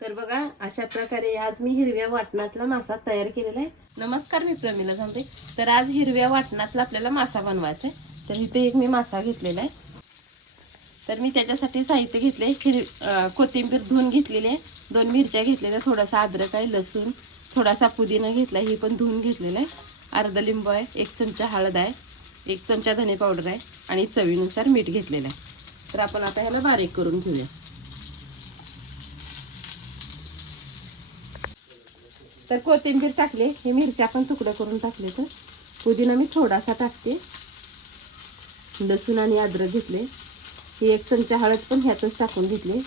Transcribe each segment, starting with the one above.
तर बघा अशा प्रकारे आज मी हिरव्या वाटणातला मासा तयार केलेला आहे. नमस्कार मी प्रमिला झांबरे तर आज हिरव्या वाटणातला आपल्याला मासा बनवायचा आहे. तर इथे एक मी मासा घेतलेला आहे. तर मी त्याच्यासाठी साहित्य घेतले हिर कोथिंबीर धुवून घेतलेली आहे. दोन मिरच्या घेतलेल्या थोडासा अद्रक आहे लसूण थोडासा पुदिना घेतला ही पण धुवून घेतलेला आहे. अर्धा लिंबू आहे एक चमचा हळद आहे एक चमचा धने पावडर आहे आणि चवीनुसार मीठ घेतलेलं आहे. तर आपण आता ह्याला बारीक करून घेऊया. तर कोथिंबीर टाकले. हे मिरच्या पण तुकडं करून टाकले तर. पुदिना मी थोडासा टाकते. लसूण आणि अद्रक घेतले. ही एक चमचा हळद पण ह्यातच टाकून घेतले.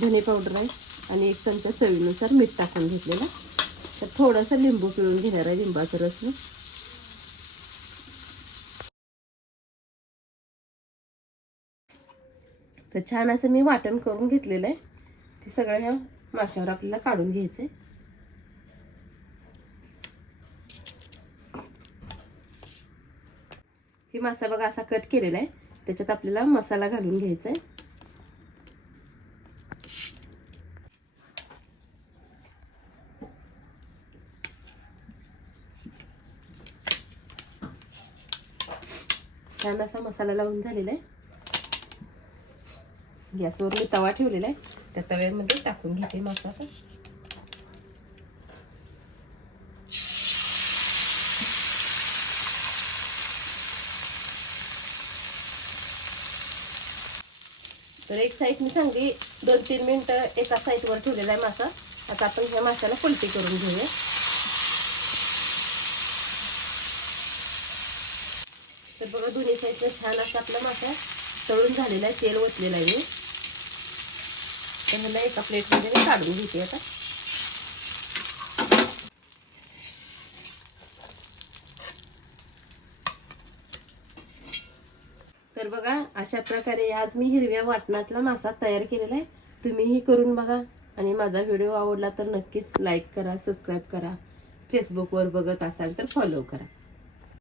धने पावडर आहे. आणि एक चमचा चवीनुसार मीठ टाकून घेतलेलं. तर थोडंसं लिंबू पिळून घेणार आहे लिंबाचं रस तर छान असं मी वाटण करून घेतलेलं आहे. ते सगळं ह्या माशावर आपल्याला काढून घ्यायचं आहे ही मासा बघा असा कट केलेला आहे. त्याच्यात आपल्याला मसाला घालून घ्यायचा आहे. छान असा मसाला लावून झालेला आहे. गॅसवर मी तवा ठेवलेला आहे. त्या तव्यामध्ये टाकून घेते मासा तर एक साईड मी चांगली दोन तीन मिनटं एका साईडवर ठेवलेला आहे मासा. आता आपण ह्या माशाला पलटी करून घेऊया. तर बघा दोन्ही साईडला छान असा आपला मासा तळून झालेला आहे. तेल ओतलेला आहे. मी तर मला एका प्लेटमध्ये मी काढून घेते आता. तर बघा अशा प्रकारे आज मी हिरव्या वाटणातला मासा तयार केलेला आहे. तुम्हीही करून बघा. आणि माझा व्हिडिओ आवडला तर नक्कीच लाईक करा सबस्क्राईब करा. फेसबुकवर बघत असाल तर फॉलो करा.